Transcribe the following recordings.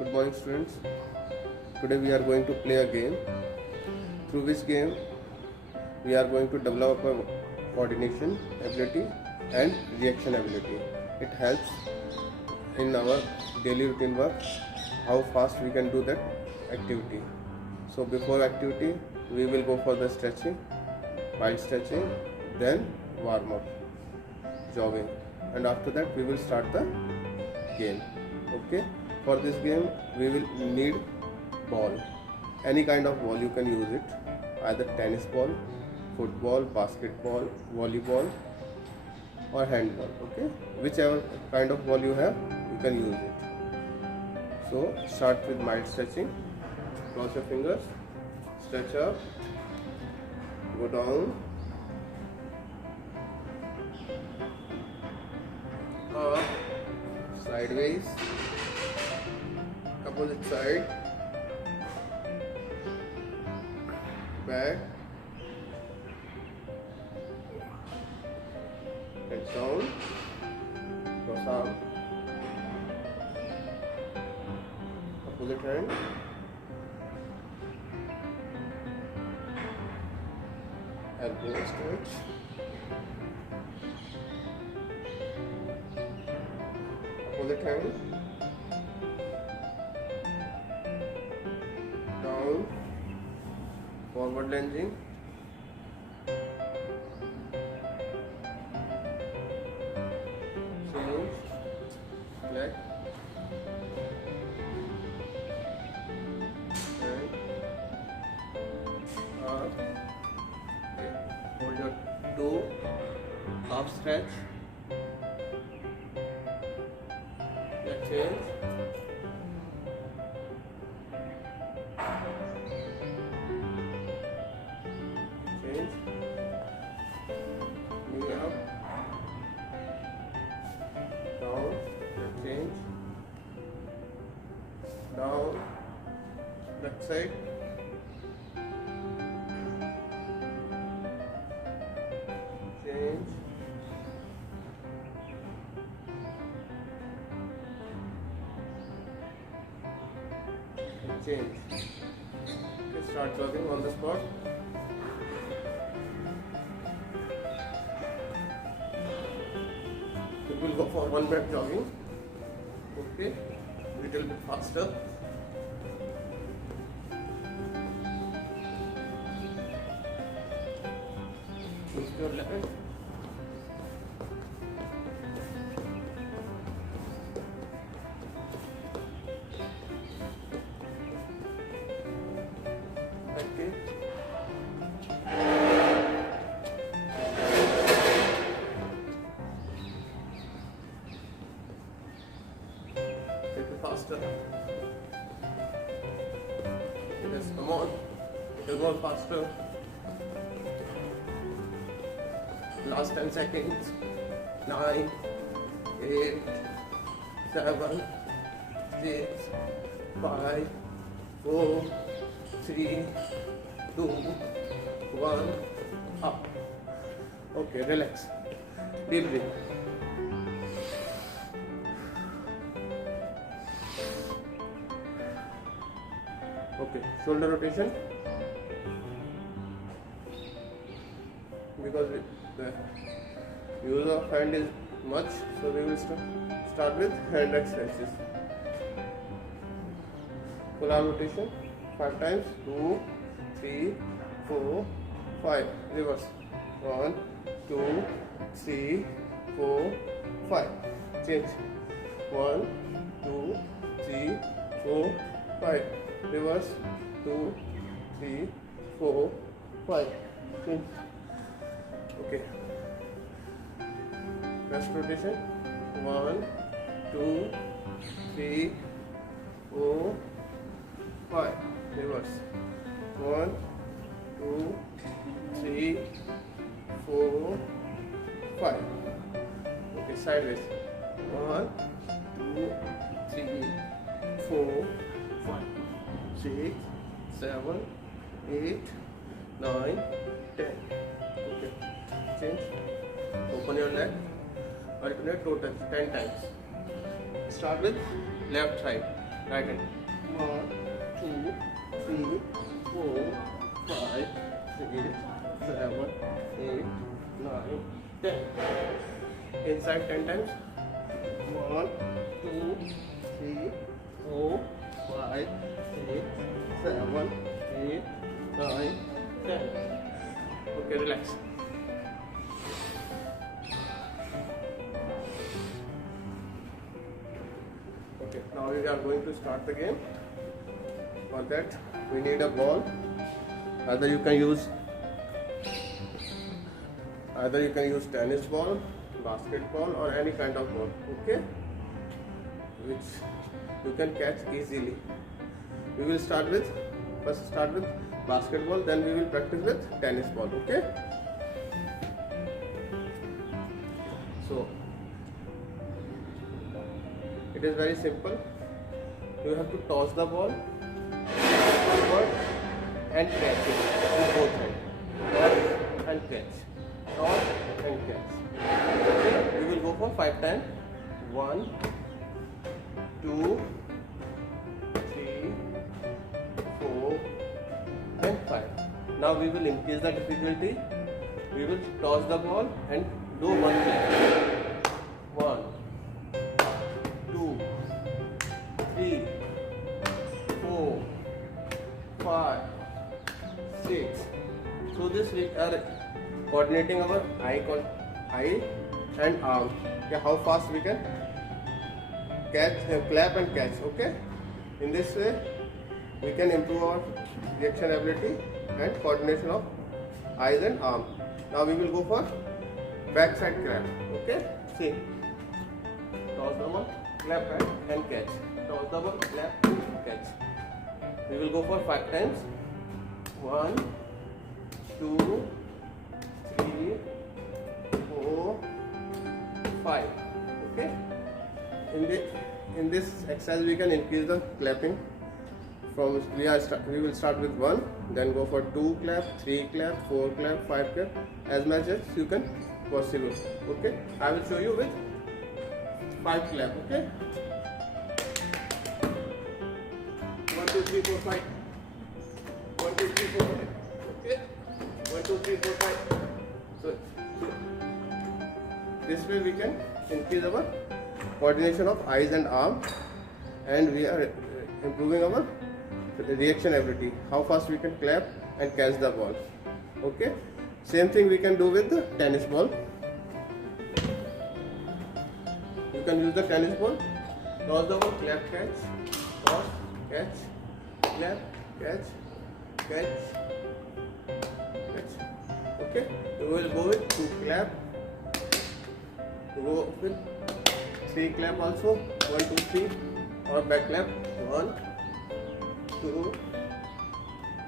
Good morning, students. Today we are going to play a game. Through which game we are going to develop our coordination ability and reaction ability. It helps in our daily routine work how fast we can do that activity. So before activity we will go for the stretching, mild stretching, then warm up, jogging, and after that we will start the game. Okay, for this game we will need ball, any kind of ball, you can use it, either tennis ball, football, basketball, volleyball or handball. Okay, whichever kind of ball you have, you can use it. So start with mild stretching. Cross your fingers, stretch up, go down, up, sideways, opposite side, back, and down, cross arm, opposite hand, elbow stretch, opposite hand, down, forward lunging, change, leg, and up. Okay. Hold your toe, half stretch, leg change, change, knee up, down, leg change, down, left side, change, change. Okay, start jogging on the spot. We will go for 1 minute jogging. Okay, little bit faster. Twist your left. Okay. Little faster. Yes, come on. Little more faster. Last 10 seconds. 9, 8, 7, 6, 5, 4, 3, 2, 1, up. Okay, relax. Deep breath. Okay, shoulder rotation. Because the use of hand is much, so we will start with hand exercises. Full arm rotation 5 times. 2, 3, 4, 5. Reverse. 1, 2, 3, 4, 5. Change. 1, 2, 3, 4, 5. Reverse. 2, 3, 4, 5. Change. Okay. Rest rotation. 1, 2, 3, 4, 5. Reverse. 1, 2, 3, 4, 5. Okay, sideways. 1, 2, 3, 4, 5, 6, 7, 8, 9, 10. Okay. Change. Open your leg. Alternate total 10 times. Start with left side. Right hand. 1, 2, 3, 4, 5, 6, 7, 8, 9, 10. Inside 10 times. 1, 2, 3, 4, 5, 6, 7, 8, 9, 10. Okay, relax. Okay, now we are going to start the game. For that, we need a ball. Either you can use tennis ball, basketball, or any kind of ball. Okay, which you can catch easily. We will start with basketball, then we will practice with tennis ball. Okay. So it is very simple. You have to toss the ball forward and catch it with both hands. Toss and catch. Toss and catch. Okay. We will go for 5 times. 1, 2, 3, 4, and 5. Now we will increase the difficulty. We will toss the ball and do 1 catch. 1, 2, 3, 4, 5, 6. So this we are coordinating our eye and arm. Okay, how fast we can catch, clap and catch. Okay. In this way, we can improve our reaction ability and coordination of eyes and arm. Now we will go for backside clap. Okay. See. Toss the ball, clap and catch. Toss the ball, clap and catch. We will go for 5 times. 1, 2, 3, 4, 5. Okay. In this exercise, we can increase the clapping. From we will start with 1, then go for 2 clap, 3 clap, 4 clap, 5 clap, as much as you can possible. Okay. I will show you with 5 clap. Okay. 1, 2, 3, 4, 5. 1, 2, 3, 4, 5. Okay. 1, 2, 3, 4, 5. So this way we can increase our coordination of eyes and arm, and we are improving our reaction ability. How fast we can clap and catch the ball. Okay. Same thing we can do with the tennis ball. You can use the tennis ball. Toss the ball, clap, catch. Toss, catch, clap, catch, catch, catch. Okay. We will go with 2 clap. We go with 3 clap also. 1, 2, 3. Or back clap. 1, 2,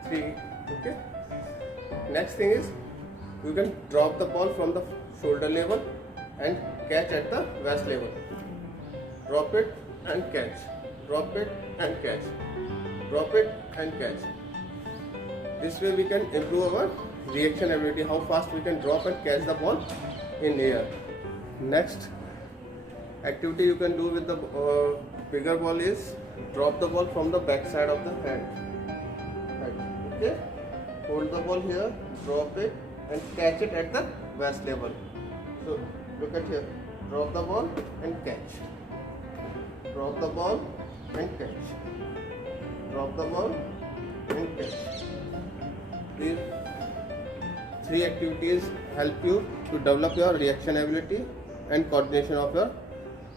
3. Okay. Next thing is, you can drop the ball from the shoulder level and catch at the waist level. Drop it and catch. Drop it and catch. Drop it and catch. This way we can improve our reaction ability, how fast we can drop and catch the ball in air. Next activity you can do with the bigger ball is drop the ball from the back side of the hand. Right. Okay. Hold the ball here, drop it and catch it at the waist level. So look at here. Drop the ball and catch. Drop the ball and catch. Drop the ball and catch. These 3 activities help you to develop your reaction ability and coordination of your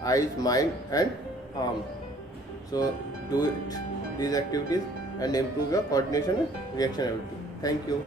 eyes, mind and arm. So do these activities and improve your coordination and reaction ability. Thank you.